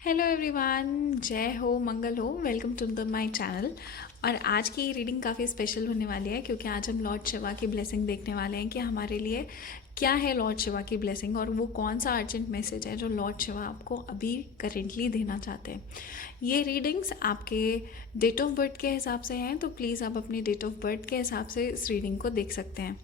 Hello everyone, जय हो मंगल हो। Welcome to the my channel. और आज की रीडिंग काफ़ी स्पेशल होने वाली है क्योंकि आज हम लॉर्ड शिवा की ब्लेसिंग देखने वाले हैं कि हमारे लिए क्या है लॉर्ड शिवा की ब्लेसिंग और वो कौन सा अर्जेंट मैसेज है जो लॉर्ड शिवा आपको अभी करेंटली देना चाहते हैं। ये रीडिंग्स आपके डेट ऑफ बर्थ के हिसाब से हैं, तो प्लीज़ आप अपनी डेट ऑफ बर्थ के हिसाब से इस रीडिंग को देख सकते हैं।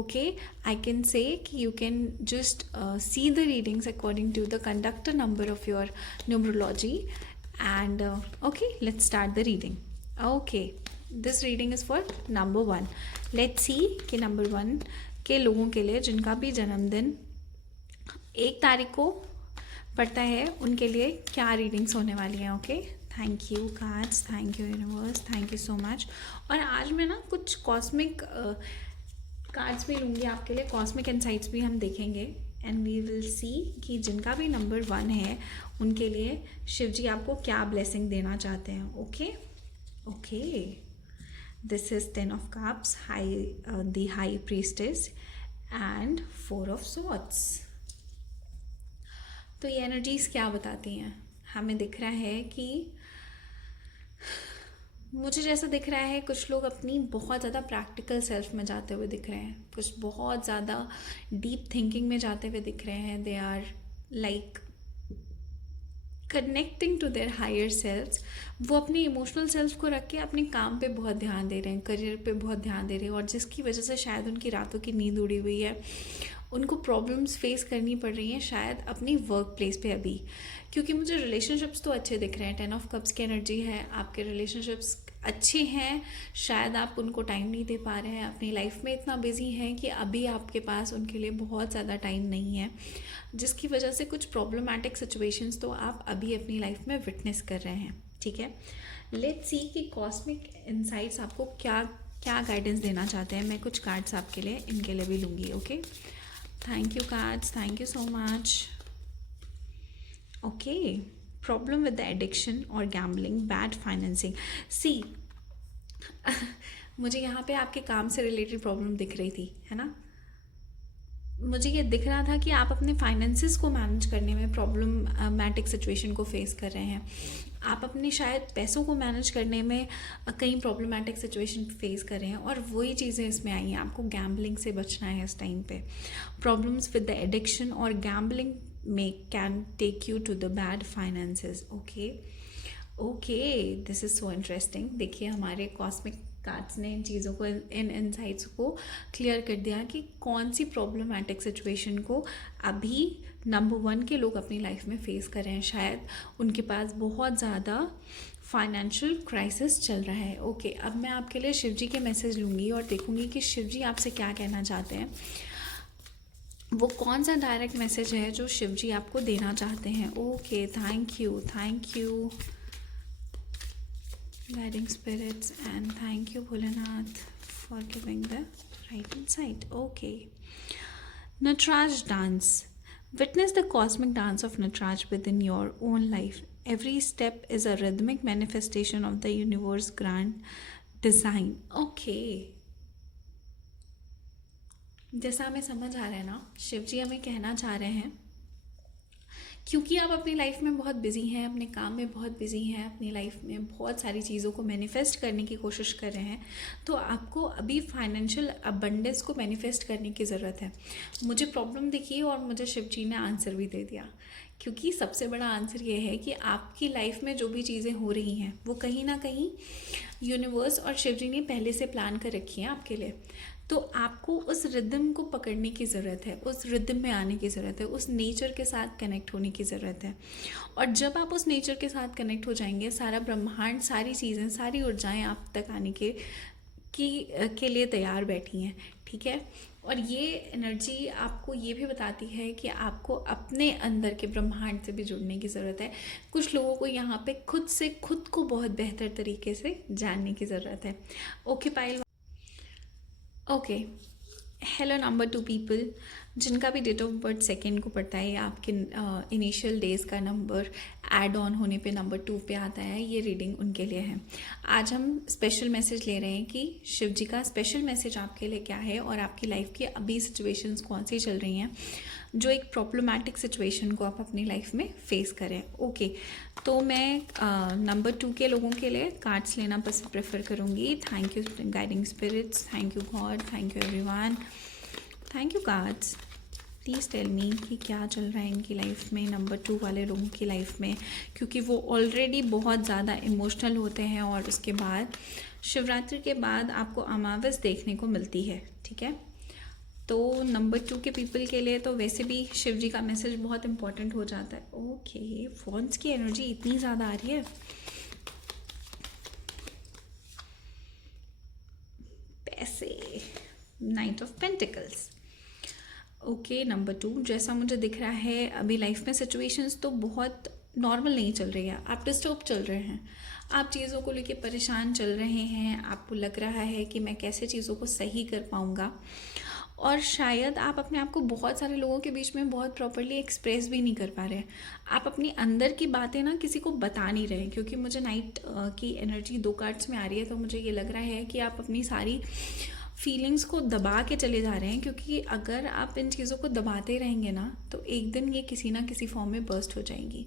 Okay, I can say you can just see the readings according to the conductor number of your numerology. And okay, let's start the reading. Okay, this reading is for number 1. Let's see कि number 1 के लोगों के लिए जिनका भी जन्मदिन 1 तारीख को पड़ता है उनके लिए क्या रीडिंग्स होने वाली हैं। Okay, thank you cards, thank you universe, thank you so much. और आज मैं ना कुछ कॉस्मिक कार्ड्स भी लूँगी आपके लिए, कॉस्मिक इनसाइट्स भी हम देखेंगे एंड वी विल सी कि जिनका भी नंबर 1 है उनके लिए शिव जी आपको क्या ब्लेसिंग देना चाहते हैं। Okay okay, this is 10 of cups, the high priestess and 4 of swords. तो ये एनर्जीज क्या बताती हैं? हमें दिख रहा है कि मुझे जैसा दिख रहा है कुछ लोग अपनी बहुत ज़्यादा प्रैक्टिकल सेल्फ में जाते हुए दिख रहे हैं, कुछ बहुत ज़्यादा डीप थिंकिंग में जाते हुए दिख रहे हैं। They are like connecting to their higher selfs. वो अपनी इमोशनल सेल्फ को रख के अपने काम पे बहुत ध्यान दे रहे हैं, करियर पे बहुत ध्यान दे रहे हैं, और जिसकी वजह से शायद उनकी रातों की नींद उड़ी हुई है, उनको प्रॉब्लम्स फेस करनी पड़ रही हैं शायद अपनी वर्क प्लेस पे अभी। क्योंकि मुझे रिलेशनशिप्स तो अच्छे दिख रहे हैं, 10 ऑफ कप्स की एनर्जी है, आपके रिलेशनशिप्स अच्छे हैं, शायद आप उनको टाइम नहीं दे पा रहे हैं, अपनी लाइफ में इतना बिजी हैं कि अभी आपके पास उनके लिए बहुत ज़्यादा टाइम नहीं है, जिसकी वजह से कुछ प्रॉब्लमैटिक सिचुएशंस तो आप अभी अपनी लाइफ में विटनेस कर रहे हैं। ठीक है, लेट्स सी कि कॉस्मिक इनसाइट्स आपको क्या क्या गाइडेंस देना चाहते हैं। मैं कुछ कार्ड्स आपके लिए इनके लिए भी लूँगी। Okay, thank you cards, thank you so much. Okay, problem with the addiction और गैम्बलिंग, बैड फाइनेंसिंग। सी मुझे यहाँ पे आपके काम से रिलेटेड प्रॉब्लम दिख रही थी, है ना। मुझे ये दिख रहा था कि आप अपने फाइनेंसेस को मैनेज करने में प्रॉब्लमैटिक सिचुएशन को फेस कर रहे हैं। आप अपने शायद पैसों को मैनेज करने में कई प्रॉब्लमैटिक सिचुएशन फेस कर रहे हैं, और वही चीज़ें इसमें आई हैं। आपको गैम्बलिंग से बचना है इस टाइम पे। प्रॉब्लम्स विद द एडिक्शन और गैम्बलिंग में can take you to the bad finances. Okay okay, this is so interesting. देखिए, हमारे कॉस्मिक कार्ड्स ने इन चीज़ों को, इन इनसाइट्स को क्लियर कर दिया कि कौन सी प्रॉब्लमैटिक सिचुएशन को अभी नंबर 1 के लोग अपनी लाइफ में फेस कर रहे हैं। शायद उनके पास बहुत ज़्यादा फाइनेंशियल क्राइसिस चल रहा है। ओके, अब मैं आपके लिए शिव जी के मैसेज लूँगी और देखूँगी कि शिव जी आपसे क्या कहना चाहते हैं। वो कौन सा डायरेक्ट मैसेज है जो शिव जी आपको देना चाहते हैं। Okay, thank you guiding spirits, and thank you Bholenath for giving the right insight. Okay, Nataraj dance. Witness the cosmic dance of Nataraj within your own life. Every step is a rhythmic manifestation of the universe grand design. Okay, जैसा हमें समझ आ रहा है ना, शिव जी हमें कहना चाह रहे हैं क्योंकि आप अपनी लाइफ में बहुत बिजी हैं, अपने काम में बहुत बिजी हैं, अपनी लाइफ में बहुत सारी चीज़ों को मैनिफेस्ट करने की कोशिश कर रहे हैं, तो आपको अभी फाइनेंशियल अबंडेंस को मैनिफेस्ट करने की ज़रूरत है। मुझे प्रॉब्लम दिखी और मुझे शिव जी ने आंसर भी दे दिया, क्योंकि सबसे बड़ा आंसर ये है कि आपकी लाइफ में जो भी चीज़ें हो रही हैं वो कहीं ना कहीं यूनिवर्स और शिव जी ने पहले से प्लान कर रखी हैं आपके लिए। तो आपको उस रिदम को पकड़ने की ज़रूरत है, उस रिदम में आने की ज़रूरत है, उस नेचर के साथ कनेक्ट होने की ज़रूरत है। और जब आप उस नेचर के साथ कनेक्ट हो जाएंगे, सारा ब्रह्मांड, सारी चीज़ें, सारी ऊर्जाएं आप तक आने के लिए तैयार बैठी हैं। ठीक है, और ये एनर्जी आपको ये भी बताती है कि आपको अपने अंदर के ब्रह्मांड से भी जुड़ने की ज़रूरत है। कुछ लोगों को यहाँ पे खुद को बहुत बेहतर तरीके से जानने की ज़रूरत है। ओके पायल, ओके, हेलो नंबर 2 पीपल, जिनका भी डेट ऑफ बर्थ 2 को पड़ता है या आपके इनिशियल डेज का नंबर ऐड ऑन होने पे नंबर 2 पे आता है, ये रीडिंग उनके लिए है। आज हम स्पेशल मैसेज ले रहे हैं कि शिव जी का स्पेशल मैसेज आपके लिए क्या है और आपकी लाइफ की अभी सिचुएशंस कौन सी चल रही हैं जो एक प्रॉब्लमैटिक सिचुएशन को आप अपनी लाइफ में फेस करें। ओके, तो मैं नंबर 2 के लोगों के लिए कार्ड्स लेना प्रेफर करूँगी। Thank you guiding spirits, thank you God, thank you everyone, thank you cards. Please tell me कि क्या चल रहा है इनकी लाइफ में, नंबर 2 वाले लोगों की लाइफ में, क्योंकि वो ऑलरेडी बहुत ज़्यादा इमोशनल होते हैं और उसके बाद शिवरात्रि के बाद आपको अमावस देखने को मिलती है। ठीक है, तो नंबर 2 के पीपल के लिए तो वैसे भी शिव जी का मैसेज बहुत इंपॉर्टेंट हो जाता है। ओके, फोन्स की एनर्जी इतनी ज़्यादा आ रही है। पैसे, night of pentacles. Okay, number 2, जैसा मुझे दिख रहा है अभी लाइफ में सिचुएशंस तो बहुत नॉर्मल नहीं चल रही है, आप डिस्टर्ब चल रहे हैं, आप चीज़ों को लेके परेशान चल रहे हैं, आपको लग रहा है कि मैं कैसे चीज़ों को सही कर पाऊँगा, और शायद आप अपने आप को बहुत सारे लोगों के बीच में बहुत प्रॉपरली एक्सप्रेस भी नहीं कर पा रहे हैं। आप अपनी अंदर की बातें ना किसी को बता नहीं रहे, क्योंकि मुझे नाइट की एनर्जी 2 कार्ड्स में आ रही है, तो मुझे ये लग रहा है कि आप अपनी सारी फीलिंग्स को दबा के चले जा रहे हैं, क्योंकि अगर आप इन चीज़ों को दबाते रहेंगे ना तो एक दिन ये किसी ना किसी फॉर्म में बर्स्ट हो जाएंगी।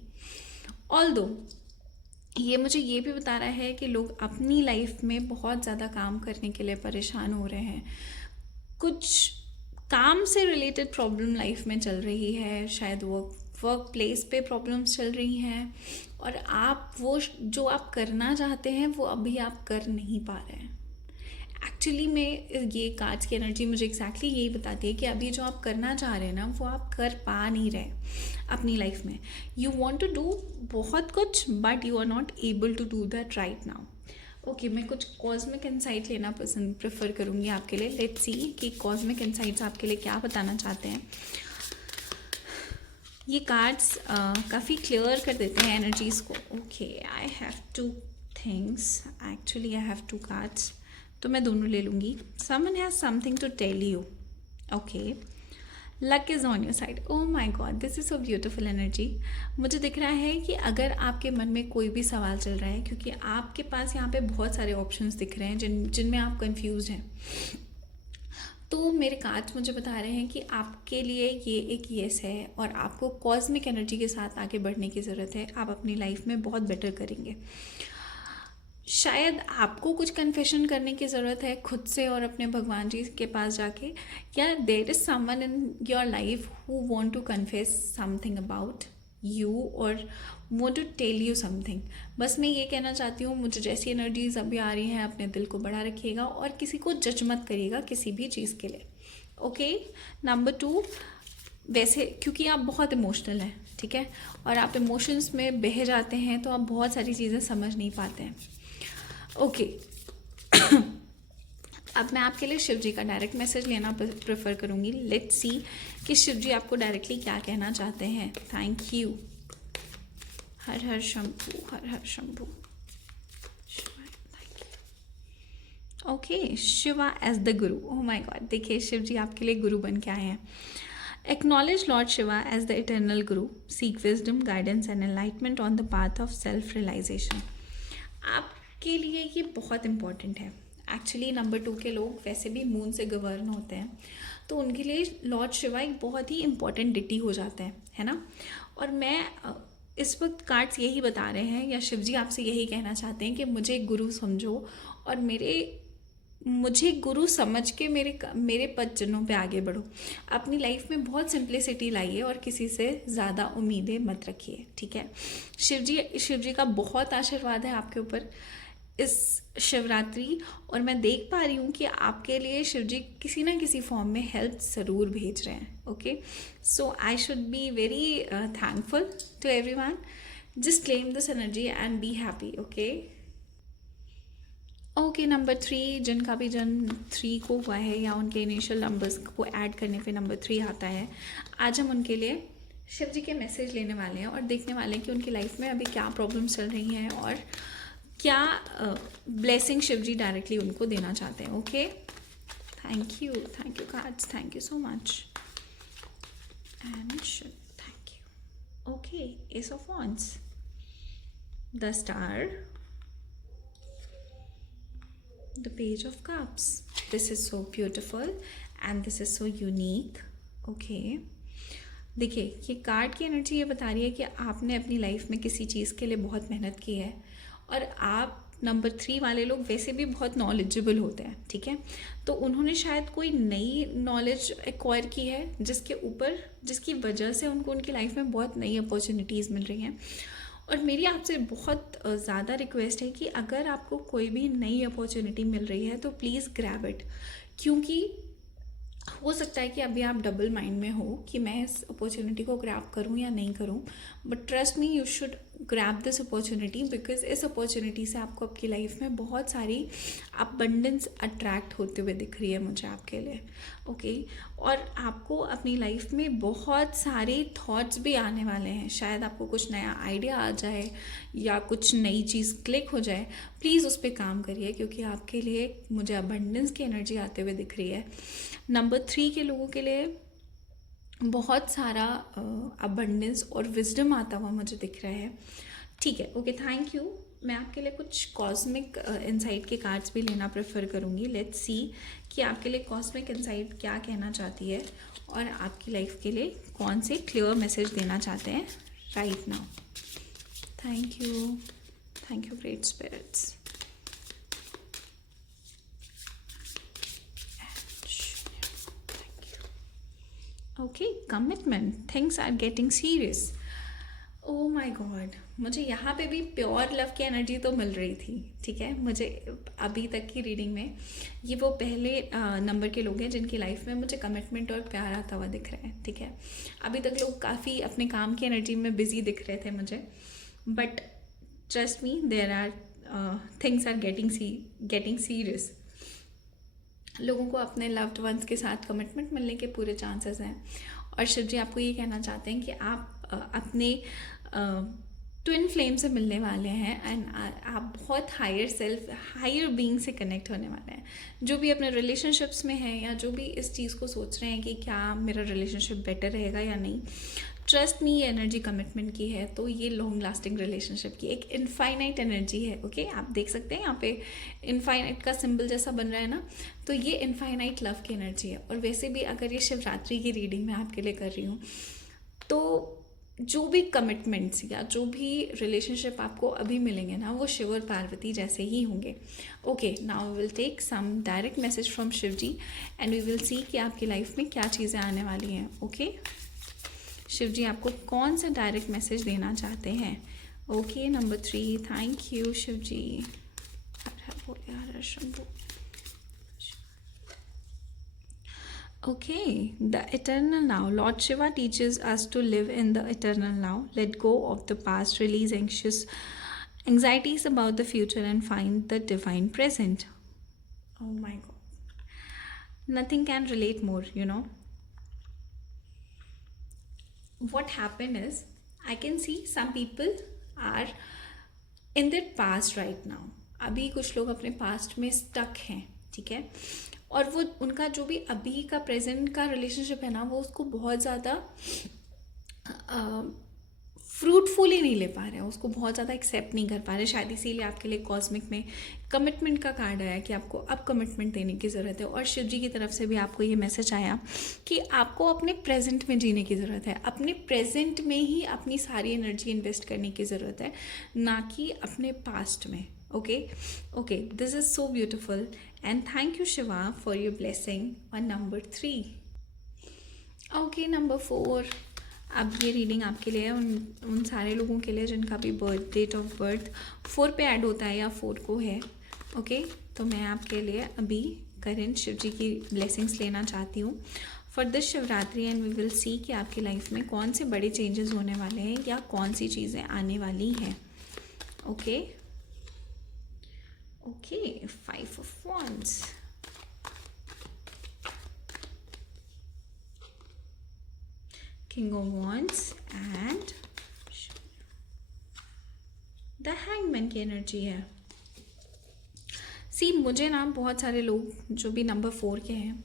ऑल्दो ये मुझे ये भी बता रहा है कि लोग अपनी लाइफ में बहुत ज़्यादा काम करने के लिए परेशान हो रहे हैं, कुछ काम से रिलेटेड प्रॉब्लम लाइफ में चल रही है, शायद वर्क प्लेस पे प्रॉब्लम्स चल रही हैं, और आप वो जो आप करना चाहते हैं वो अभी आप कर नहीं पा रहे हैं। एक्चुअली में ये कार्ड्स की एनर्जी मुझे एग्जैक्टली यही बताती है कि अभी जो आप करना चाह रहे हैं ना वो आप कर पा नहीं रहे अपनी लाइफ में। यू वॉन्ट टू डू बहुत कुछ but you are not able to do that right now. Okay, मैं कुछ कॉस्मिक इंसाइट लेना प्रेफर करूँगी आपके लिए। लेट्स सी कि कॉस्मिक इंसाइट्स आपके लिए क्या बताना चाहते हैं। ये कार्ड्स काफ़ी क्लियर कर देते हैं एनर्जीज़ को। Okay, I have 2 things, actually I have 2 cards, तो मैं दोनों ले लूँगी। Someone has something to tell you. Okay, luck is on your side. Oh my God, this is so beautiful energy. मुझे दिख रहा है कि अगर आपके मन में कोई भी सवाल चल रहा है, क्योंकि आपके पास यहाँ पे बहुत सारे ऑप्शंस दिख रहे हैं जिनमें आप कंफ्यूज हैं, तो मेरे कार्ड्स मुझे बता रहे हैं कि आपके लिए ये एक येस है और आपको कॉस्मिक एनर्जी के साथ आगे बढ़ने की ज़रूरत है। आप अपनी लाइफ में बहुत बेटर करेंगे। शायद आपको कुछ कन्फेशन करने की ज़रूरत है खुद से और अपने भगवान जी के पास जाके, या there is someone in your life who want to confess something about you और want to tell you something. बस मैं ये कहना चाहती हूँ, मुझे जैसी एनर्जीज अभी आ रही हैं अपने दिल को बड़ा रखिएगा और किसी को जज मत करिएगा किसी भी चीज़ के लिए। ओके, नंबर 2, वैसे क्योंकि आप बहुत इमोशनल हैं, ठीक है, और आप इमोशंस में बह जाते हैं तो आप बहुत सारी चीज़ें समझ नहीं पाते हैं। ओके अब मैं आपके लिए शिव जी का डायरेक्ट मैसेज लेना प्रेफर करूँगी। लेट्स सी कि शिव जी आपको डायरेक्टली क्या कहना चाहते हैं। Thank you. हर हर शंभू, हर हर Shambhu. Okay, Shiva as the guru. Oh my God, देखिए शिव जी आपके लिए गुरु बन के आए हैं। Acknowledge lord Shiva as the eternal guru, seek wisdom, guidance and enlightenment on the path of self realisation. आपके लिए ये बहुत इंपॉर्टेंट है। एक्चुअली नंबर 2 के लोग वैसे भी मून से गवर्न होते हैं, तो उनके लिए लॉर्ड शिवा एक बहुत ही इंपॉर्टेंट डिटी हो जाते हैं, है ना। और मैं इस वक्त कार्ड्स यही बता रहे हैं, या शिव जी आपसे यही कहना चाहते हैं कि मुझे एक गुरु समझो और मुझे गुरु समझ के मेरे पदजनों पे आगे बढ़ो। अपनी लाइफ में बहुत सिंप्लिसिटी लाइए और किसी से ज़्यादा उम्मीदें मत रखिए, ठीक है। शिव जी का बहुत आशीर्वाद है आपके ऊपर इस शिवरात्रि, और मैं देख पा रही हूँ कि आपके लिए शिव जी किसी ना किसी फॉर्म में हेल्प ज़रूर भेज रहे हैं। Okay, so I should be very thankful to everyone. Just claim this energy and be happy. Okay, number 3, जिनका भी जन्म 3 को हुआ है या उनके इनिशियल नंबर्स को ऐड करने पे नंबर 3 आता है, आज हम उनके लिए शिव जी के मैसेज लेने वाले हैं और देखने वाले हैं कि उनकी लाइफ में अभी क्या प्रॉब्लम्स चल रही हैं और क्या ब्लेसिंग शिव जी डायरेक्टली उनको देना चाहते हैं। Okay, thank you cards, thank you so much and thank you. Okay, ace of wands, the star, the page of cups. This is so beautiful and this is so unique. Okay, देखिए, ये card की energy ये बता रही है कि आपने अपनी लाइफ में किसी चीज़ के लिए बहुत मेहनत की है, और आप नंबर 3 वाले लोग वैसे भी बहुत नॉलेजेबल होते हैं, ठीक है। तो उन्होंने शायद कोई नई नॉलेज एक्वायर की है जिसकी वजह से उनको उनकी लाइफ में बहुत नई अपॉर्चुनिटीज़ मिल रही हैं। और मेरी आपसे बहुत ज़्यादा रिक्वेस्ट है कि अगर आपको कोई भी नई अपॉर्चुनिटी मिल रही है तो प्लीज़ ग्रैब इट, क्योंकि हो सकता है कि अभी आप डबल माइंड में हो कि मैं इस अपॉर्चुनिटी को ग्रैब करूं या नहीं करूं, but trust me, you should grab this opportunity, because इस अपॉर्चुनिटी से आपको आपकी लाइफ में बहुत सारी अबंडेंस अट्रैक्ट होते हुए दिख रही है मुझे आपके लिए, ओके। और आपको अपनी लाइफ में बहुत सारे थॉट्स भी आने वाले हैं, शायद आपको कुछ नया आइडिया आ जाए या कुछ नई चीज़ क्लिक हो जाए। प्लीज़ उस पर काम करिए, क्योंकि आपके लिए मुझे अबंडेंस की एनर्जी आते हुए दिख रही है। नंबर 3 के लोगों के लिए बहुत सारा अबंडेंस और विजडम आता हुआ मुझे दिख रहा है, ठीक है, ओके, थैंक यू। मैं आपके लिए कुछ कॉस्मिक इंसाइट के कार्ड्स भी लेना प्रेफर करूँगी। लेट्स सी कि आपके लिए कॉस्मिक इंसाइट क्या कहना चाहती है और आपकी लाइफ के लिए कौन से क्लियर मैसेज देना चाहते हैं right now. Thank you great spirits. Okay, commitment, things are getting serious. Oh my God, मुझे यहाँ पे भी प्योर लव की एनर्जी तो मिल रही थी, ठीक है। मुझे अभी तक की रीडिंग में ये वो पहले नंबर के लोग हैं जिनकी लाइफ में मुझे कमिटमेंट और प्यार आता हुआ दिख रहा है, ठीक है। अभी तक लोग काफ़ी अपने काम की एनर्जी में बिजी दिख रहे थे मुझे, but trust me, there are things are getting serious. लोगों को अपने लव्ड वंस के साथ कमिटमेंट मिलने के पूरे चांसेस हैं। और शिव जी आपको ये कहना चाहते हैं कि आप अपने ट्विन फ्लेम से मिलने वाले हैं, एंड आप बहुत हायर बीइंग से कनेक्ट होने वाले हैं। जो भी अपने रिलेशनशिप्स में हैं या जो भी इस चीज़ को सोच रहे हैं कि क्या मेरा रिलेशनशिप बेटर रहेगा या नहीं, ट्रस्ट मी, ये एनर्जी कमिटमेंट की है, तो ये लॉन्ग लास्टिंग रिलेशनशिप की एक इनफाइनाइट एनर्जी है, ओके। आप देख सकते हैं यहाँ पे इनफाइनाइट का सिंबल जैसा बन रहा है ना, तो ये इनफाइनाइट लव की एनर्जी है। और वैसे भी अगर ये शिवरात्रि की रीडिंग मैं आपके लिए कर रही हूँ, तो जो भी कमिटमेंट्स या जो भी रिलेशनशिप आपको अभी मिलेंगे ना, वो शिव और पार्वती जैसे ही होंगे, okay. Now we will take some direct message from Shiv ji and we will see कि आपकी लाइफ में क्या चीज़ें आने वाली हैं, ओके। शिव जी आपको कौन सा डायरेक्ट मैसेज देना चाहते हैं, okay. Number 3, thank you Shiv ji. Okay, the eternal now. Lord Shiva teaches us to live in the eternal now. Let go of the past, release anxieties about the future and find the divine present. Oh my God. Nothing can relate more, you know. What happened is, I can see some people are in their past right now. अभी कुछ लोग अपने past में stuck हैं, ठीक है। और वो उनका जो भी अभी का प्रेजेंट का रिलेशनशिप है ना, वो उसको बहुत ज़्यादा फ्रूटफुल ही नहीं ले पा रहे हैं, उसको बहुत ज़्यादा एक्सेप्ट नहीं कर पा रहे। शायद इसीलिए आपके लिए कॉस्मिक में कमिटमेंट का कार्ड आया कि आपको अब कमिटमेंट देने की ज़रूरत है। और शिव जी की तरफ से भी आपको ये मैसेज आया कि आपको अपने प्रेजेंट में जीने की ज़रूरत है, अपने प्रेजेंट में ही अपनी सारी एनर्जी इन्वेस्ट करने की ज़रूरत है, ना कि अपने पास्ट में, okay, this is so beautiful and thank you Shiva for your blessing on number 3. Okay, number 4. अब ये रीडिंग आपके लिए उन सारे लोगों के लिए जिनका भी डेट ऑफ बर्थ 4 पे ऐड होता है या 4 को है, ओके। तो मैं आपके लिए अभी करेंट शिव जी की ब्लेसिंग्स लेना चाहती हूँ for this Shivratri, and we will see कि आपकी लाइफ में कौन से बड़े चेंजेस होने वाले हैं या कौन सी चीज़ें आने वाली हैं, okay. Okay, 5 of Wands. King of Wands and the Hangman की एनर्जी है। सी मुझे ना बहुत सारे लोग जो भी नंबर 4 के हैं,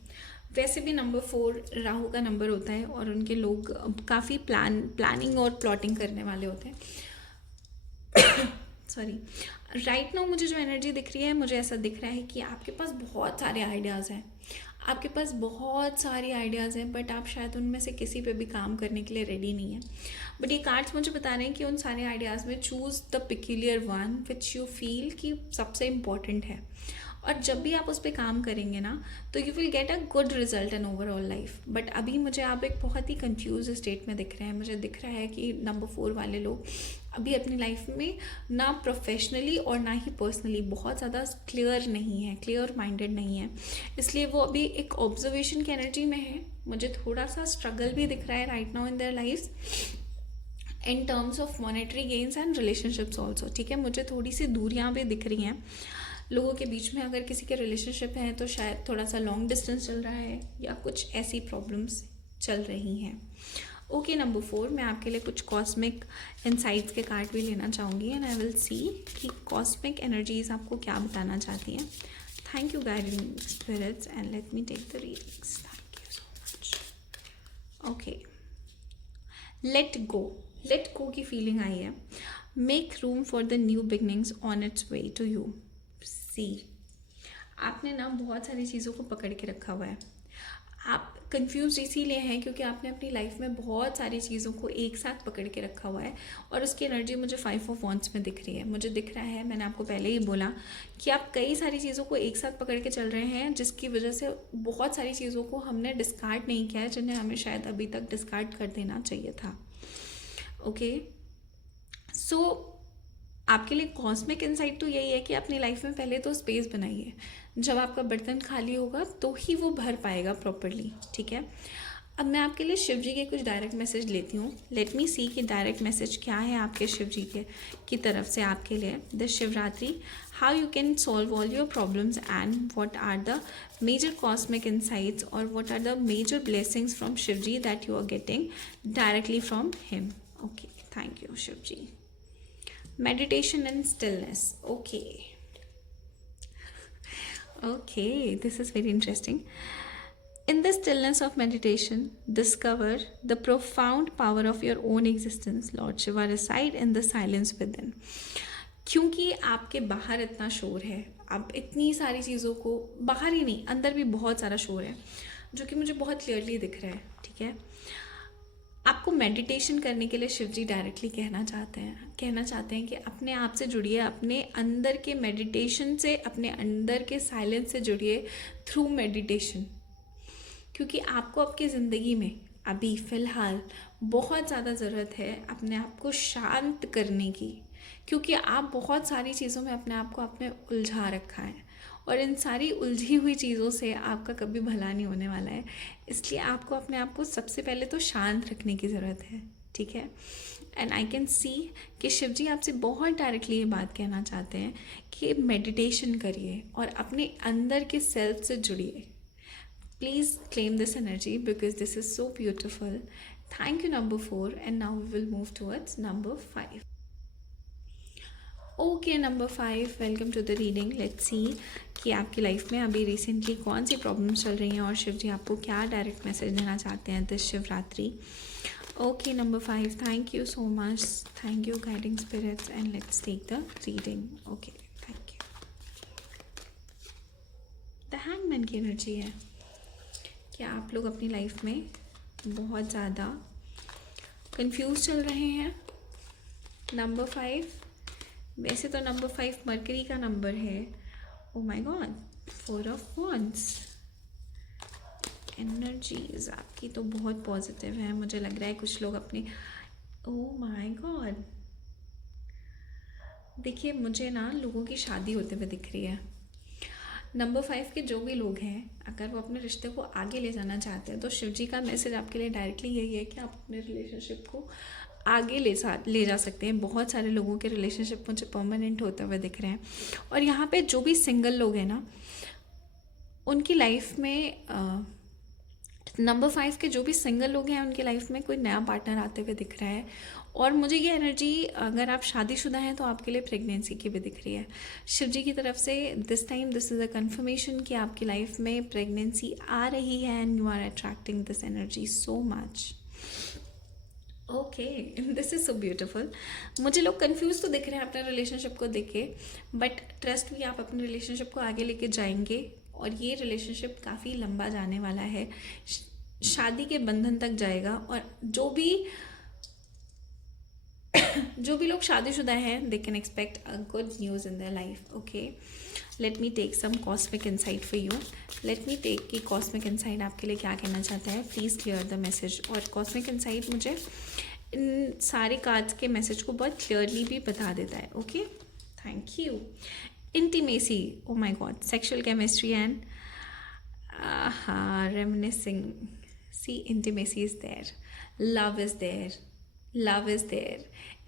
वैसे भी नंबर 4 राहु का नंबर होता है और उनके लोग काफ़ी प्लानिंग और प्लॉटिंग करने वाले होते हैं। सॉरी, राइट नाउ मुझे जो एनर्जी दिख रही है, मुझे ऐसा दिख रहा है कि आपके पास बहुत सारे आइडियाज़ हैं, आपके पास बहुत सारी आइडियाज़ हैं, बट आप शायद उनमें से किसी पे भी काम करने के लिए रेडी नहीं है। बट ये कार्ड्स मुझे बता रहे हैं कि उन सारे आइडियाज़ में choose the peculiar one which you feel कि सबसे इम्पॉर्टेंट है, और जब भी आप उस पर काम करेंगे ना, तो you will get a good result in overall life. But अभी मुझे आप एक बहुत ही कंफ्यूज स्टेट में दिख रहे हैं। मुझे दिख रहा है कि नंबर 4 वाले लोग अभी अपनी लाइफ में ना प्रोफेशनली और ना ही पर्सनली बहुत ज़्यादा क्लियर नहीं है, क्लियर माइंडेड नहीं है, इसलिए वो अभी एक ऑब्जर्वेशन की एनर्जी में है। मुझे थोड़ा सा स्ट्रगल भी दिख रहा है right now in their life in terms of monetary gains and relationships also. ठीक है, मुझे थोड़ी सी दूरियाँ भी दिख रही हैं लोगों के बीच में। अगर किसी के रिलेशनशिप हैं तो शायद थोड़ा सा लॉन्ग डिस्टेंस चल रहा है या कुछ ऐसी प्रॉब्लम्स चल रही हैं। ओके, नंबर 4, मैं आपके लिए कुछ कॉस्मिक इनसाइट्स के कार्ड भी लेना चाहूँगी एंड आई विल सी कि कॉस्मिक एनर्जीज आपको क्या बताना चाहती हैं। Thank you guiding spirits and let me take the readings. Thank you so much. Okay, let go की फीलिंग आई है। Make room for the new beginnings on its way to you. See, आपने ना बहुत सारी चीज़ों को पकड़ के रखा हुआ है। आप कंफ्यूज इसीलिए हैं क्योंकि आपने अपनी लाइफ में बहुत सारी चीज़ों को एक साथ पकड़ के रखा हुआ है, और उसकी एनर्जी मुझे 5 ऑफ वॉन्ड्स में दिख रही है। मुझे दिख रहा है, मैंने आपको पहले ही बोला कि आप कई सारी चीज़ों को एक साथ पकड़ के चल रहे हैं, जिसकी वजह से बहुत सारी चीज़ों को हमने डिस्कार्ड नहीं किया है, जिन्हें हमें शायद अभी तक डिस्कार्ड कर देना चाहिए था। ओके, सो आपके लिए कॉस्मिक इनसाइट तो यही है कि अपनी लाइफ में पहले तो स्पेस बनाइए। जब आपका बर्तन खाली होगा तो ही वो भर पाएगा प्रॉपरली। ठीक है, अब मैं आपके लिए शिव जी के कुछ डायरेक्ट मैसेज लेती हूँ। लेट मी सी कि डायरेक्ट मैसेज क्या है आपके शिव जी के की तरफ से आपके लिए this Shivaratri. How you can solve all your problems and what are the major cosmic insights और what are the major blessings from Shiv ji that you are getting directly from him. Okay, thank you Shiv ji. Meditation and stillness. Okay, this is very interesting. In the stillness of meditation, discover the profound power of your own existence. Lord Shiva reside in the silence within. क्योंकि आपके बाहर इतना शोर है, आप इतनी सारी चीज़ों को, बाहर ही नहीं अंदर भी बहुत सारा शोर है, जो कि मुझे बहुत क्लियरली दिख रहा है। ठीक है, आपको मेडिटेशन करने के लिए शिव जी डायरेक्टली कहना चाहते हैं कि अपने आप से जुड़िए, अपने अंदर के मेडिटेशन से, अपने अंदर के साइलेंस से जुड़िए थ्रू मेडिटेशन। क्योंकि आपको आपकी ज़िंदगी में अभी फ़िलहाल बहुत ज़्यादा ज़रूरत है अपने आप को शांत करने की, क्योंकि आप बहुत सारी चीज़ों में अपने आप को आपने उलझा रखा है, और इन सारी उलझी हुई चीज़ों से आपका कभी भला नहीं होने वाला है। इसलिए आपको अपने आप को सबसे पहले तो शांत रखने की ज़रूरत है। ठीक है, एंड आई कैन सी कि शिव जी आपसे बहुत डायरेक्टली ये बात कहना चाहते हैं कि मेडिटेशन करिए और अपने अंदर के सेल्फ से जुड़िए। Please claim this energy because this is so beautiful. Thank you number 4 and now we will move towards number 5। Okay, number 5, welcome to the reading. Let's see कि आपकी लाइफ में अभी रिसेंटली कौन सी प्रॉब्लम्स चल रही हैं और शिव जी आपको क्या डायरेक्ट मैसेज देना चाहते हैं this Shivratri. Okay, number 5, thank you so much, thank you guiding spirits and let's take the reading. Okay, thank you. The hangman की एनर्जी है कि आप लोग अपनी लाइफ में बहुत ज़्यादा कंफ्यूज चल रहे हैं। नंबर 5, वैसे तो नंबर 5 मरकरी का नंबर है। Oh my God, 4 of wands. Energies आपकी तो बहुत पॉजिटिव है। मुझे लग रहा है कुछ लोग अपने, ओ माय गॉड, देखिए मुझे ना लोगों की शादी होते हुए दिख रही है। नंबर 5 के जो भी लोग हैं, अगर वो अपने रिश्ते को आगे ले जाना चाहते हैं तो शिव जी का मैसेज आपके लिए डायरेक्टली यही है कि आप अपने रिलेशनशिप को आगे ले जा सकते हैं। बहुत सारे लोगों के रिलेशनशिप मुझे परमानेंट होते हुए दिख रहे हैं, और यहाँ पे जो भी सिंगल लोग हैं ना, उनकी लाइफ में नंबर 5 के जो भी सिंगल लोग हैं उनकी लाइफ में कोई नया पार्टनर आते हुए दिख रहा है। और मुझे ये एनर्जी, अगर आप शादीशुदा हैं तो आपके लिए प्रेगनेंसी की भी दिख रही है शिव जी की तरफ से। This time this is a confirmation कि आपकी लाइफ में प्रेगनेंसी आ रही है and you are attracting this energy so much. Okay, this is so beautiful. मुझे लोग कंफ्यूज तो दिख रहे हैं अपने रिलेशनशिप को देख के, बट ट्रस्ट भी, आप अपने रिलेशनशिप को आगे लेके जाएंगे और ये रिलेशनशिप काफ़ी लंबा जाने वाला है, शादी के बंधन तक जाएगा। और जो भी लोग शादीशुदा हैं, they can expect a good news in their life. Okay, let me take some cosmic insight for you. Let me take कि कॉस्मिक इनसाइट आपके लिए क्या कहना चाहता है। Please clear the message. और कॉस्मिक इनसाइट मुझे इन सारे कार्ड्स के मैसेज को बहुत क्लियरली भी बता देता है। Okay, thank you. Intimacy, oh my God, sexual chemistry and reminiscing. See, intimacy is there, love is there, love is there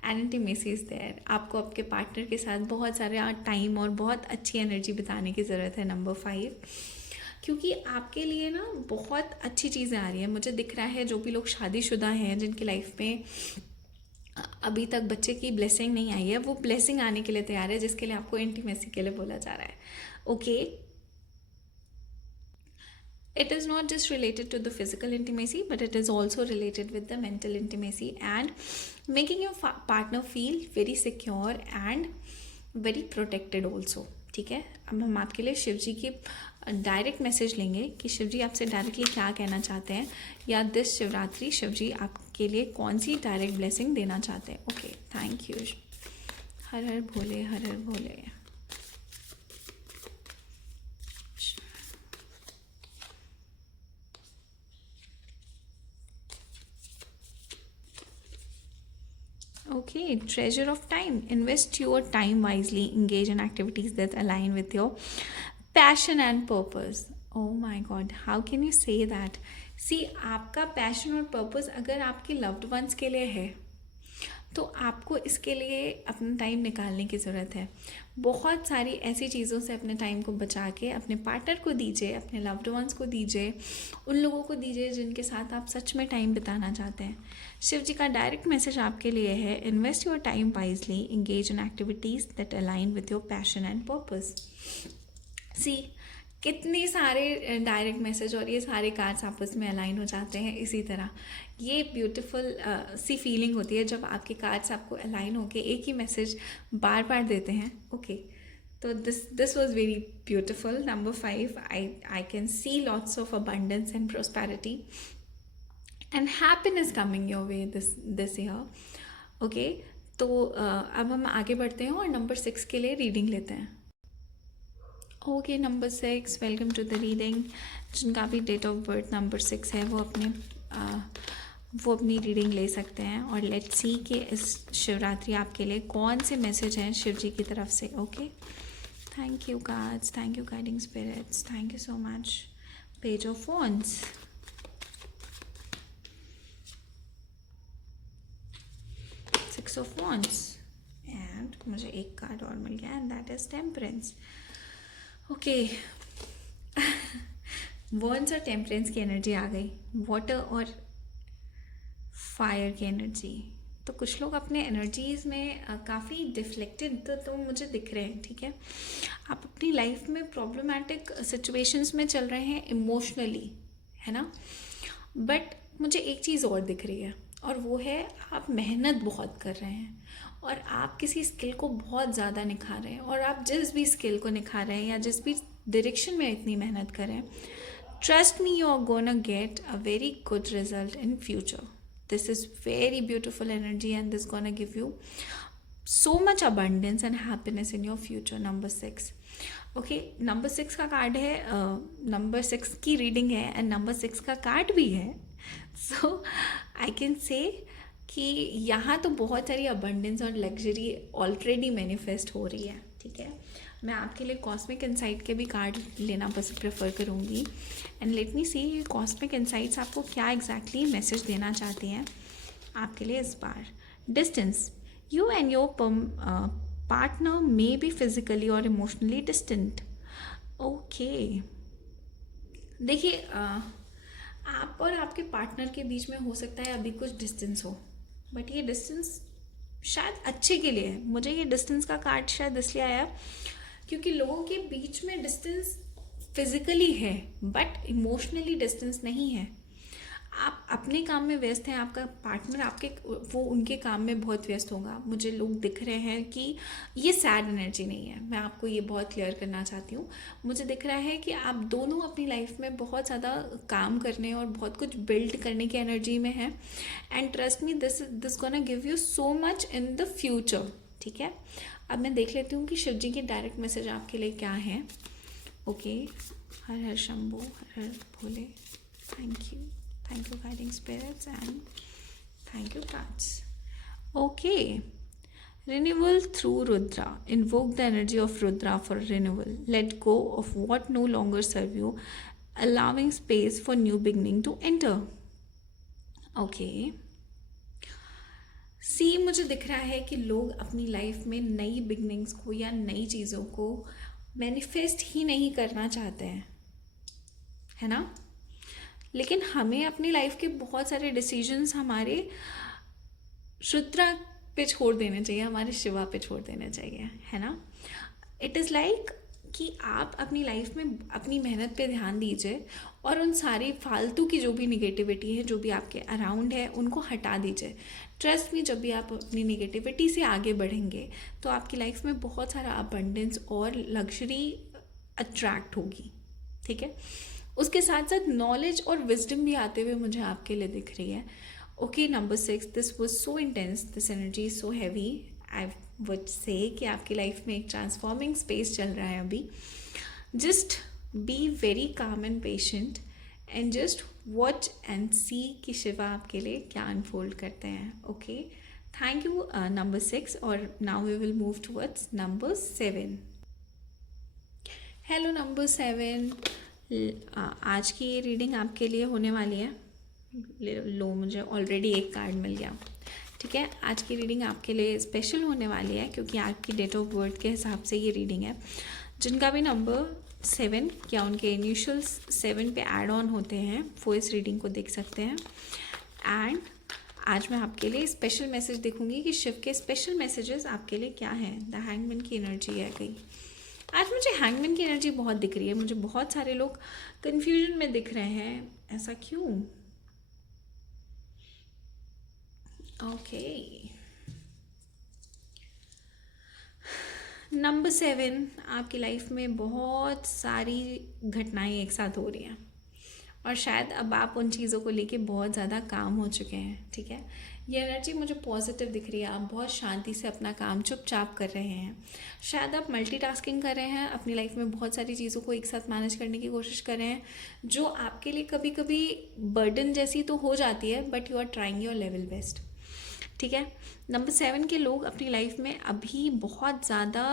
and intimacy is there. आपको आपके पार्टनर के साथ बहुत सारे टाइम और बहुत अच्छी एनर्जी बिताने की ज़रूरत है। नंबर 5, क्योंकि आपके लिए ना बहुत अच्छी चीज़ें आ रही हैं। मुझे दिख रहा है जो भी लोग शादीशुदा हैं, जिनकी लाइफ में अभी तक बच्चे की ब्लेसिंग नहीं आई है, वो ब्लेसिंग आने के लिए तैयार है, जिसके लिए आपको इंटीमेसी के लिए बोला जा रहा है। Okay, it is not just related to the physical intimacy, but it is also related with the mental intimacy and making your partner feel very secure and very protected also. ठीक है, अब हम आपके लिए शिव जी की डायरेक्ट मैसेज लेंगे कि शिव जी आपसे डायरेक्टली क्या कहना चाहते हैं, या दिस शिवरात्रि शिव जी आपके लिए कौन सी डायरेक्ट ब्लेसिंग देना चाहते हैं। Okay, thank you. हर हर भोले, हर हर भोले। Okay, treasure of time. Invest your time wisely. Engage in activities that align with your passion and purpose. Oh my God, how can you say that? See, आपका passion और purpose अगर आपके loved ones के लिए है, तो आपको इसके लिए अपना टाइम निकालने की ज़रूरत है। बहुत सारी ऐसी चीज़ों से अपने टाइम को बचा के अपने पार्टनर को दीजिए, अपने लव्ड वंस को दीजिए, उन लोगों को दीजिए जिनके साथ आप सच में टाइम बिताना चाहते हैं। शिव जी का डायरेक्ट मैसेज आपके लिए है, invest your time wisely, engage in activities that align with your passion and purpose. See, कितने सारे डायरेक्ट मैसेज और ये सारे कार्ड्स आपस में अलाइन हो जाते हैं इसी तरह। ये ब्यूटीफुल सी फीलिंग होती है जब आपके कार्ड्स आपको अलाइन होके एक ही मैसेज बार बार देते हैं। ओके, तो this was very beautiful. Number 5, I can see lots of abundance and prosperity and happiness coming your way this year. Okay, तो अब हम आगे बढ़ते हैं और नंबर 6 के लिए रीडिंग लेते हैं। Okay, number 6, welcome to the reading. जिनका भी डेट ऑफ बर्थ नंबर 6 है वो अपनी रीडिंग ले सकते हैं। और लेट्स सी कि इस शिवरात्रि आपके लिए कौन से मैसेज हैं शिव जी की तरफ से। Okay, thank you cards, thank you guiding spirits, thank you so much. Page of wands, 6 of wands and मुझे एक कार्ड और मिल गया and that is temperance. Okay, wands और टेम्परेंस की एनर्जी आ गई, वाटर और फायर की एनर्जी। तो कुछ लोग अपने एनर्जीज़ में काफ़ी डिफ्लेक्टेड तो मुझे दिख रहे हैं। ठीक है, आप अपनी लाइफ में प्रॉब्लमैटिक सिचुएशंस में चल रहे हैं इमोशनली, है ना, बट मुझे एक चीज़ और दिख रही है और वो है आप मेहनत बहुत कर रहे हैं और आप किसी स्किल को बहुत ज़्यादा निखार रहे हैं। और आप जिस भी स्किल को निखार रहे हैं या जिस भी डायरेक्शन में इतनी मेहनत कर रहे हैं, trust me, you are gonna get a very good result in future. This is very beautiful energy and this gonna give you so much abundance and happiness in your future. Number 6. Okay, number 6 का card है, number 6 की reading है and number 6 का card भी है। सो I can say कि यहाँ तो बहुत सारी अबंडेंस और लग्जरी ऑलरेडी मैनिफेस्ट हो रही है। ठीक है, मैं आपके लिए कॉस्मिक इनसाइट के भी कार्ड लेना प्रेफर करूँगी एंड लेट मी सी ये कॉस्मिक इनसाइट्स आपको क्या एग्जैक्टली मैसेज देना चाहती हैं आपके लिए इस बार। Distance, you and your partner may be physically और इमोशनली डिस्टेंट। ओके, देखिए आप और आपके पार्टनर के बीच में हो सकता है अभी कुछ डिस्टेंस हो, बट ये डिस्टेंस शायद अच्छे के लिए है। मुझे ये डिस्टेंस का कार्ड शायद इसलिए आया क्योंकि लोगों के बीच में डिस्टेंस फिजिकली है बट इमोशनली डिस्टेंस नहीं है। आप अपने काम में व्यस्त हैं, आपका पार्टनर आपके वो उनके काम में बहुत व्यस्त होगा। मुझे लोग दिख रहे हैं कि ये सैड एनर्जी नहीं है, मैं आपको ये बहुत क्लियर करना चाहती हूँ। मुझे दिख रहा है कि आप दोनों अपनी लाइफ में बहुत ज़्यादा काम करने और बहुत कुछ बिल्ड करने की एनर्जी में हैं। And trust me, this gonna give you so much in the future. ठीक है, अब मैं देख लेती हूँ कि शिव जी के डायरेक्ट मैसेज आपके लिए क्या है। Okay, her her Shambho, her her Bhole, thank you guiding spirits, and thank you cards. Okay, renewal through Rudra. Invoke the energy of Rudra for renewal. Let go of what no longer serve you, allowing space for new beginning to enter. Okay, सी मुझे दिख रहा है कि लोग अपनी life में नई beginnings को या नई चीज़ों को मैनिफेस्ट ही नहीं करना चाहते हैं, है ना। लेकिन हमें अपनी लाइफ के बहुत सारे डिसीजंस हमारे रुद्रा पे छोड़ देने चाहिए, हमारे शिवा पे छोड़ देने चाहिए, है ना। इट इज़ लाइक कि आप अपनी लाइफ में अपनी मेहनत पे ध्यान दीजिए और उन सारी फालतू की जो भी निगेटिविटी है, जो भी आपके अराउंड है, उनको हटा दीजिए। ट्रस्ट मी, जब भी आप अपनी निगेटिविटी से आगे बढ़ेंगे तो आपकी लाइफ में बहुत सारा अबंडेंस और लग्जरी अट्रैक्ट होगी। ठीक है, उसके साथ साथ नॉलेज और विजडम भी आते हुए मुझे आपके लिए दिख रही है। Okay, number 6, this was so intense, this energy is so heavy. I would say कि आपकी लाइफ में एक ट्रांसफॉर्मिंग स्पेस चल रहा है अभी। Just be very calm and patient and just watch and see कि शिवा आपके लिए क्या अनफोल्ड करते हैं। Okay, thank you number 6। और now we will move towards number 7। Hello number 7, आज की ये रीडिंग आपके लिए होने वाली है। लो, मुझे ऑलरेडी एक कार्ड मिल गया। ठीक है, आज की रीडिंग आपके लिए स्पेशल होने वाली है क्योंकि आपकी डेट ऑफ बर्थ के हिसाब से ये रीडिंग है। जिनका भी नंबर 7 या उनके इनिशियल्स 7 पे ऐड ऑन होते हैं वो इस रीडिंग को देख सकते हैं। एंड आज मैं आपके लिए स्पेशल मैसेज देखूंगी कि शिव के स्पेशल मैसेजेस आपके लिए क्या हैं। द हैंगमैन की एनर्जी है गई आज। मुझे हैंगमैन की एनर्जी बहुत दिख रही है। मुझे बहुत सारे लोग कन्फ्यूजन में दिख रहे हैं, ऐसा क्यों? ओके, नंबर 7, आपकी लाइफ में बहुत सारी घटनाएं एक साथ हो रही हैं और शायद अब आप उन चीज़ों को लेके बहुत ज़्यादा काम हो चुके हैं। ठीक है, ये एनर्जी मुझे पॉजिटिव दिख रही है। आप बहुत शांति से अपना काम चुपचाप कर रहे हैं। शायद आप मल्टीटास्किंग कर रहे हैं, अपनी लाइफ में बहुत सारी चीज़ों को एक साथ मैनेज करने की कोशिश कर रहे हैं, जो आपके लिए कभी कभी बर्डन जैसी तो हो जाती है, but you are trying your level best. ठीक है, नंबर 7 के लोग अपनी लाइफ में अभी बहुत ज़्यादा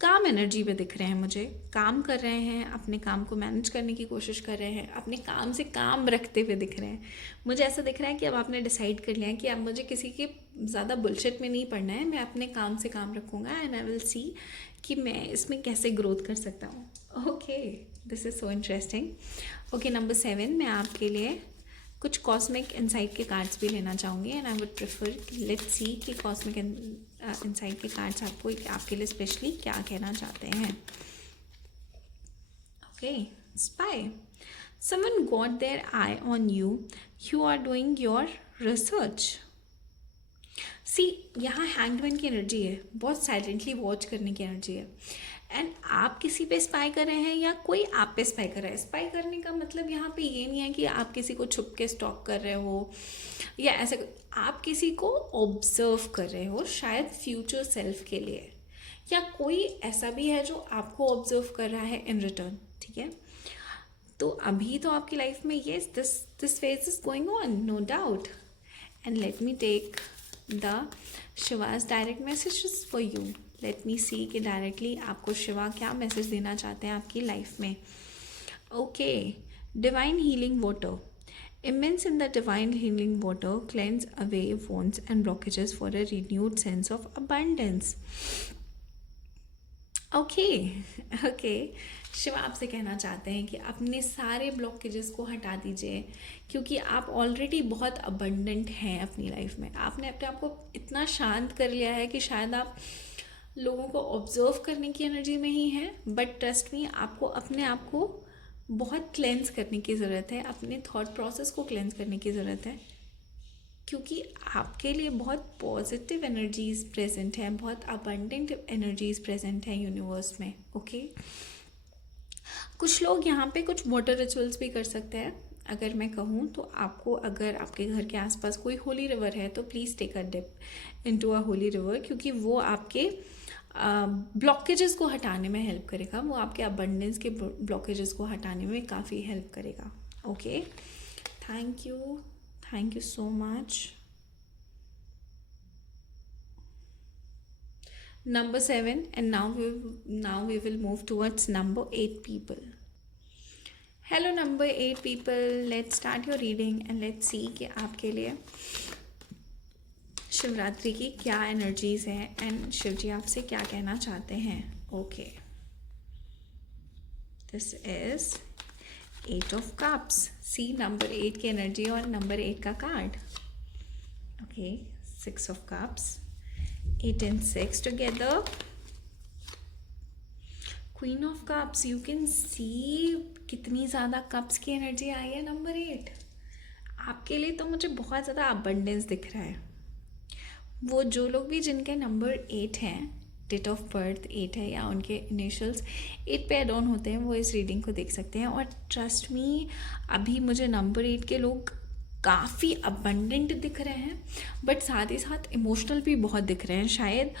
काम एनर्जी पे दिख रहे हैं। मुझे काम कर रहे हैं, अपने काम को मैनेज करने की कोशिश कर रहे हैं, अपने काम से काम रखते हुए दिख रहे हैं। मुझे ऐसा दिख रहा है कि अब आपने डिसाइड कर लिया है कि अब मुझे किसी के ज़्यादा बुलशिट में नहीं पड़ना है, मैं अपने काम से काम रखूँगा एंड आई विल सी कि मैं इसमें कैसे ग्रोथ कर सकता हूँ। Okay, this is so interesting. Okay, number 7, मैं आपके लिए कुछ कॉस्मिक इनसाइट के कार्ड्स भी लेना चाहूँगी and I would prefer let's see कि कॉस्मिक इनसाइट के कार्ड्स आपको आपके लिए स्पेशली क्या कहना चाहते हैं। Okay, spy, someone got their eye on you, you are doing your research. See, यहाँ हैंगमैन की एनर्जी है, बहुत साइलेंटली वॉच करने की एनर्जी है। एंड आप किसी पे स्पाई कर रहे हैं या कोई आप पे स्पाई कर रहा है। स्पाई करने का मतलब यहाँ पे ये नहीं है कि आप किसी को छुप के स्टॉक कर रहे हो या ऐसे, आप किसी को ऑब्जर्व कर रहे हो, शायद फ्यूचर सेल्फ के लिए, या कोई ऐसा भी है जो आपको ऑब्जर्व कर रहा है इन रिटर्न। ठीक है, तो अभी तो आपकी लाइफ में ये this phase is going on, no doubt. And let me take the Shiva's direct messages for you. Let me see कि डायरेक्टली आपको शिवा क्या मैसेज देना चाहते हैं आपकी लाइफ में। Okay, divine healing water, immense in the divine healing water, cleanse away wounds and blockages for a renewed sense of abundance. Okay, Shiva आपसे कहना चाहते हैं कि अपने सारे ब्लॉकेजेस को हटा दीजिए क्योंकि आप ऑलरेडी बहुत अबंडेंट हैं अपनी लाइफ में। आपने अपने आप को इतना शांत कर लिया है कि शायद आप लोगों को ऑब्जर्व करने की एनर्जी में ही हैं, बट ट्रस्ट मी, आपको अपने आप को बहुत क्लेंस करने की ज़रूरत है, अपने थॉट प्रोसेस को क्लेंस करने की ज़रूरत है, क्योंकि आपके लिए बहुत पॉजिटिव एनर्जीज प्रेजेंट है, बहुत अबंडेंट एनर्जीज प्रेजेंट है यूनिवर्स में। ओके, कुछ लोग यहाँ पे कुछ वाटर रिचुअल्स भी कर सकते हैं। अगर मैं कहूँ तो आपको, अगर आपके घर के आसपास कोई होली रिवर है तो please take a dip into a holy river, क्योंकि वो आपके ब्लॉकेजेस को हटाने में हेल्प करेगा, वो आपके अबंडेंस के ब्लॉकेजेस को हटाने में काफ़ी हेल्प करेगा। Okay, thank you so much. Number 7, and now we will move towards number 8 people. Hello number 8 people, let's start your reading and let's see कि आपके लिए शिवरात्रि की क्या एनर्जीज हैं एंड शिव जी आपसे क्या कहना चाहते हैं। Okay, this is 8 of cups. See number 8 की एनर्जी और नंबर 8 का card. Okay, 6 of cups, 8 and 6 together, Queen of Cups। You can see कितनी ज़्यादा कप्स की एनर्जी आई है नंबर 8। आपके लिए तो मुझे बहुत ज़्यादा अबंडेंस दिख रहा है। वो जो लोग भी जिनके नंबर 8 हैं, डेट ऑफ बर्थ 8 है या उनके इनिशियल्स 8 पे एड ऑन होते हैं, वो इस रीडिंग को देख सकते हैं। और ट्रस्ट मी, अभी मुझे नंबर 8 के लोग काफ़ी अबंडेंट दिख रहे हैं, बट साथ ही साथ इमोशनल भी बहुत दिख रहे हैं। शायद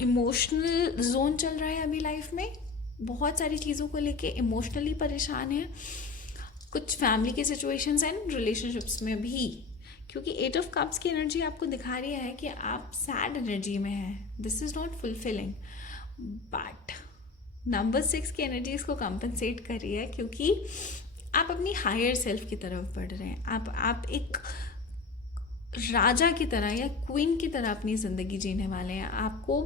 इमोशनल जोन चल रहा है अभी लाइफ में, बहुत सारी चीज़ों को लेके इमोशनली परेशान है, कुछ फैमिली के सिचुएशंस एंड रिलेशनशिप्स में भी, क्योंकि 8 ऑफ कप्स की एनर्जी आपको दिखा रही है कि आप सैड एनर्जी में हैं, this is not fulfilling. But number 6 की एनर्जी इसको कंपनसेट कर रही है, क्योंकि आप अपनी हायर सेल्फ की तरफ बढ़ रहे हैं। आप एक राजा की तरह या क्वीन की तरह अपनी ज़िंदगी जीने वाले हैं। आपको,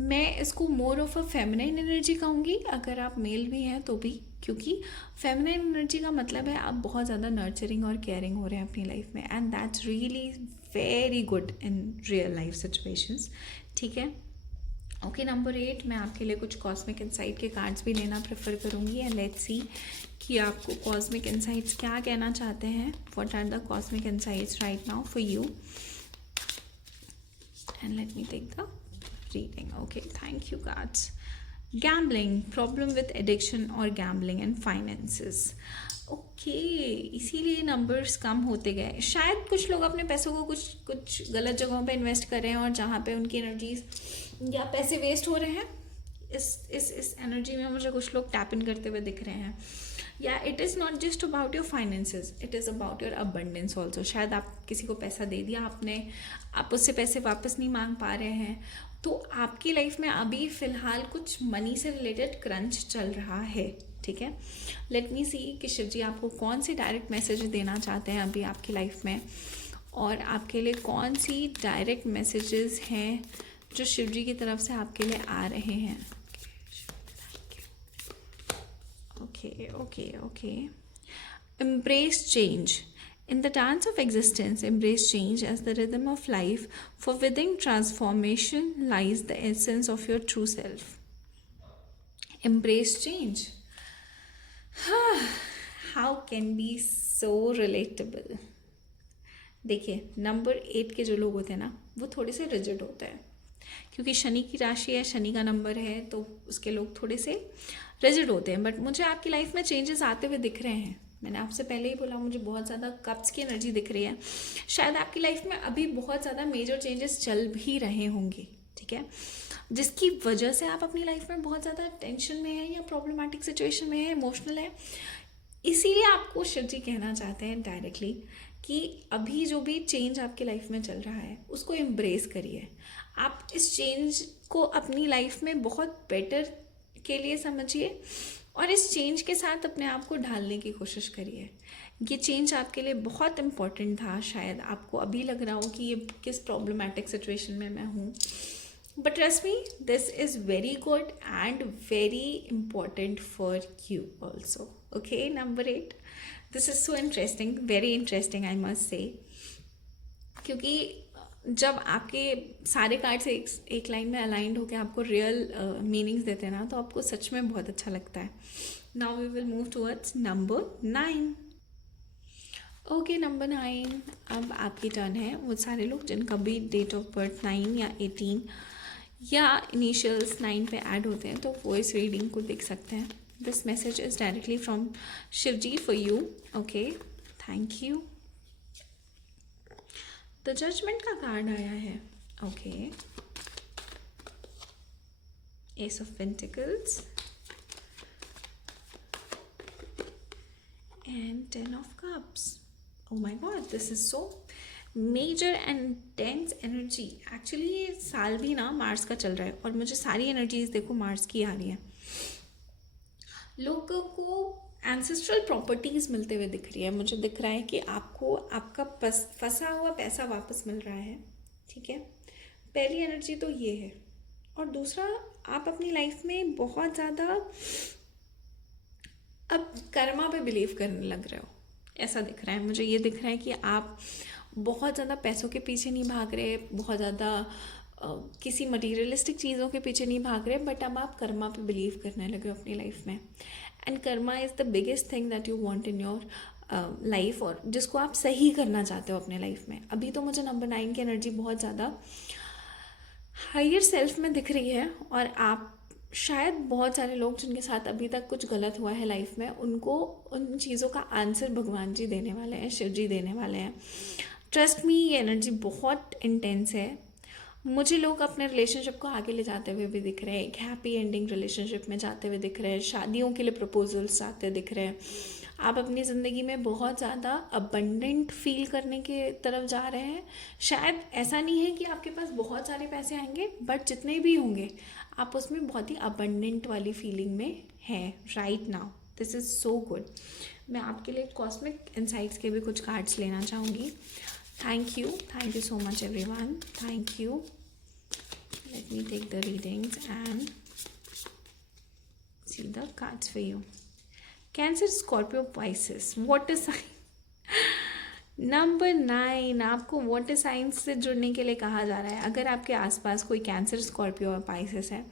मैं इसको more of a feminine energy कहूँगी, अगर आप मेल भी हैं तो भी, क्योंकि फेमिनाइन एनर्जी का मतलब है आप बहुत ज़्यादा नर्चरिंग और केयरिंग हो रहे हैं अपनी लाइफ में, and that's really very good in real life situations. ठीक है, ओके, नंबर 8, मैं आपके लिए कुछ कॉस्मिक इनसाइट के कार्ड्स भी लेना प्रेफर करूँगी, एंड लेट्स सी कि आपको कॉस्मिक इनसाइट्स क्या कहना चाहते हैं। What are the cosmic insights right now for you, and let me take the reading. Okay, thank you cards. Gambling, problem with addiction और गैम्बलिंग एंड फाइनेंसेस। ओके, इसीलिए numbers कम होते गए। शायद कुछ लोग अपने पैसों को कुछ गलत जगहों पे इन्वेस्ट कर रहे हैं, और जहाँ पे उनकी एनर्जीज या पैसे वेस्ट हो रहे हैं, इस एनर्जी में मुझे कुछ लोग टैप इन करते हुए दिख रहे हैं। या it is not just about your finances, it is about your abundance also. शायद आप किसी को पैसा दे दिया आपने, आप उससे पैसे वापस नहीं मांग पा रहे हैं, तो आपकी लाइफ में अभी फ़िलहाल कुछ मनी से रिलेटेड क्रंच चल रहा है। ठीक है, लेट मी सी कि शिव जी आपको कौन सी डायरेक्ट मैसेज देना चाहते हैं अभी आपकी लाइफ में, और आपके लिए कौन सी डायरेक्ट मैसेजेस हैं जो शिव जी की तरफ से आपके लिए आ रहे हैं। Okay, embrace change. In the dance of existence, embrace change as the rhythm of life, for within transformation lies the essence of your true self. Embrace change. How can be so relatable? देखिए, number 8 के जो लोग होते हैं ना, वो थोड़े से रिजिड होते हैं, क्योंकि शनि की राशि है, शनि का नंबर है, तो उसके लोग थोड़े से रिजिड होते हैं। बट मुझे आपकी लाइफ में चेंजेस आते हुए दिख रहे हैं। मैंने आपसे पहले ही बोला, मुझे बहुत ज़्यादा कप्स की एनर्जी दिख रही है। शायद आपकी लाइफ में अभी बहुत ज़्यादा मेजर चेंजेस चल भी रहे होंगे, ठीक है, जिसकी वजह से आप अपनी लाइफ में बहुत ज़्यादा टेंशन में है या प्रॉब्लमेटिक सिचुएशन में है, इमोशनल है। इसीलिए आपको शिव जी कहना चाहते हैं डायरेक्टली कि अभी जो भी चेंज आपकी लाइफ में चल रहा है उसको एम्ब्रेस करिए। आप इस चेंज को अपनी लाइफ में बहुत बेटर के लिए समझिए, और इस चेंज के साथ अपने आप को ढालने की कोशिश करिए। ये चेंज आपके लिए बहुत इम्पॉर्टेंट था। शायद आपको अभी लग रहा हो कि ये किस प्रॉब्लमेटिक सिचुएशन में मैं हूँ, but trust me, this is very good and very important for you also. Okay, number 8, this is so interesting, very interesting I must say, क्योंकि जब आपके सारे कार्ड्स एक लाइन में अलाइंड होकर आपको रियल मीनिंग्स देते हैं ना, तो आपको सच में बहुत अच्छा लगता है। Now we will move towards number 9. Okay, number 9. अब आपकी टर्न है. वो सारे लोग जिनका भी डेट ऑफ बर्थ 9 या 18 या इनिशियल्स 9 पे ऐड होते हैं तो वो इस रीडिंग को देख सकते हैं. This message is directly from Shivji for you. Okay, thank you. The judgement का कार्ड आया है. Okay, ace of pentacles and 10 of cups. Oh my god, this is so major and dense energy. Actually ये साल भी ना Mars का चल रहा है और मुझे सारी एनर्जीज देखो मार्स की आ रही है. लोगों को एंसेस्ट्रल प्रॉपर्टीज मिलते हुए दिख रही है. मुझे दिख रहा है कि आपको आपका फंसा हुआ पैसा वापस मिल रहा है. ठीक है, पहली एनर्जी तो ये है. और दूसरा, आप अपनी लाइफ में बहुत ज़्यादा अब कर्मा पे बिलीव करने लग रहे हो, ऐसा दिख रहा है. मुझे ये दिख रहा है कि आप बहुत ज़्यादा पैसों के पीछे नहीं भाग रहे, बहुत ज़्यादा किसी मटीरियलिस्टिक चीज़ों के पीछे नहीं भाग रहे, बट अब आप कर्मा पे बिलीव करने लगे हो अपनी लाइफ में. And Karma is the biggest thing that you want in your life, और जिसको आप सही करना चाहते हो अपने लाइफ में. अभी तो मुझे नंबर 9 की एनर्जी बहुत ज़्यादा हायर सेल्फ में दिख रही है. और आप शायद बहुत सारे लोग जिनके साथ अभी तक कुछ गलत हुआ है लाइफ में, उनको उन चीज़ों का आंसर भगवान जी देने वाले हैं, शिव जी देने वाले हैं. ट्रस्ट मी, ये एनर्जी बहुत इंटेंस है. मुझे लोग अपने रिलेशनशिप को आगे ले जाते हुए भी दिख रहे हैं, एक हैप्पी एंडिंग रिलेशनशिप में जाते हुए दिख रहे हैं, शादियों के लिए प्रपोजल्स आते दिख रहे हैं. आप अपनी ज़िंदगी में बहुत ज़्यादा अबंडेंट फील करने के तरफ जा रहे हैं. शायद ऐसा नहीं है कि आपके पास बहुत सारे पैसे आएंगे, बट जितने भी होंगे आप उसमें बहुत ही अबंडेंट वाली फीलिंग में हैं right now. This is so good. मैं आपके लिए कॉस्मिक इंसाइट्स के भी कुछ कार्ड्स लेना चाहूँगी. Thank you so much everyone. Thank you. Let me take the readings and see the cards for you. Cancer, Scorpio, Pisces, water sign. Number 9, आपको water science से जुड़ने के लिए कहा जा रहा है. अगर आपके आसपास कोई कैंसर, स्कॉर्पियो और पाइसेस है,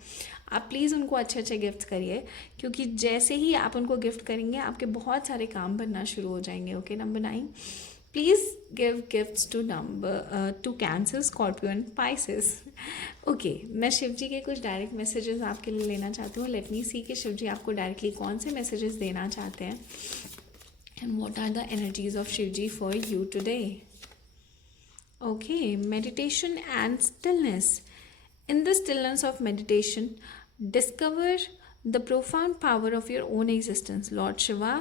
आप प्लीज़ उनको अच्छे अच्छे गिफ्ट करिए, क्योंकि जैसे ही आप उनको गिफ्ट करेंगे आपके बहुत सारे काम बनना शुरू हो जाएंगे. Okay, number 9, please give gifts to Cancer, Scorpio and Pisces. Okay, मैं शिव जी के कुछ डायरेक्ट मैसेजेस आपके लिए लेना चाहती हूँ. लेट मी सी कि शिव जी आपको डायरेक्टली कौन से मैसेजेस देना चाहते हैं. And what are the energies of Shivji for you today? Okay, meditation and stillness. In the stillness of meditation, discover the profound power of your own existence. Lord Shiva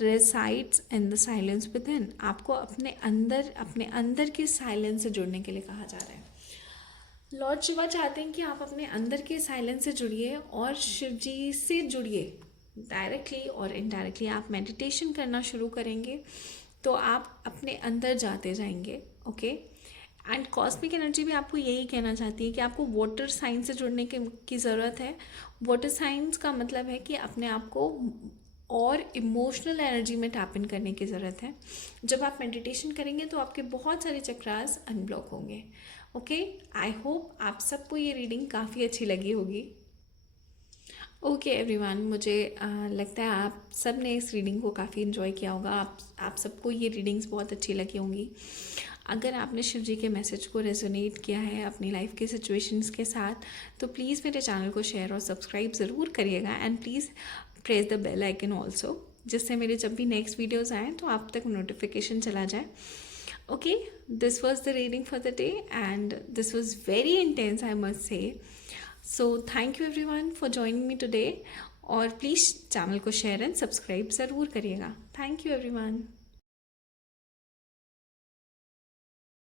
resides in the silence within. आपको अपने अंदर के silence से जुड़ने के लिए कहा जा रहा है. लॉर्ड शिवा चाहते हैं कि आप अपने अंदर के साइलेंस से जुड़िए और शिवजी से जुड़िए. डायरेक्टली और इनडायरेक्टली आप मेडिटेशन करना शुरू करेंगे तो आप अपने अंदर जाते जाएंगे. ओके, एंड कॉस्मिक एनर्जी भी आपको यही कहना चाहती है कि आपको वाटर साइंस से जुड़ने की ज़रूरत है. वाटर साइंस का मतलब है कि अपने आप को और इमोशनल एनर्जी में टैप इन करने की ज़रूरत है. जब आप मेडिटेशन करेंगे तो आपके बहुत सारे चक्रास अनब्लॉक होंगे. ओके, आई होप आप सबको ये रीडिंग काफ़ी अच्छी लगी होगी. ओके एवरीवन, मुझे लगता है आप सब ने इस रीडिंग को काफ़ी इन्जॉय किया होगा. आप सबको ये रीडिंग्स बहुत अच्छी लगी होंगी. अगर आपने शिव जी के मैसेज को रेजोनेट किया है अपनी लाइफ के सिचुएशंस के साथ, तो प्लीज़ मेरे चैनल को शेयर और सब्सक्राइब ज़रूर करिएगा. And please press the bell icon also, जिससे मेरे जब भी नेक्स्ट वीडियोज़ आएँ तो आप तक नोटिफिकेशन चला जाए. Okay, this was the reading for the day and this was very intense, I must say. So thank you everyone for joining me today और प्लीज़ चैनल को शेयर एंड सब्सक्राइब ज़रूर करिएगा. Thank you everyone.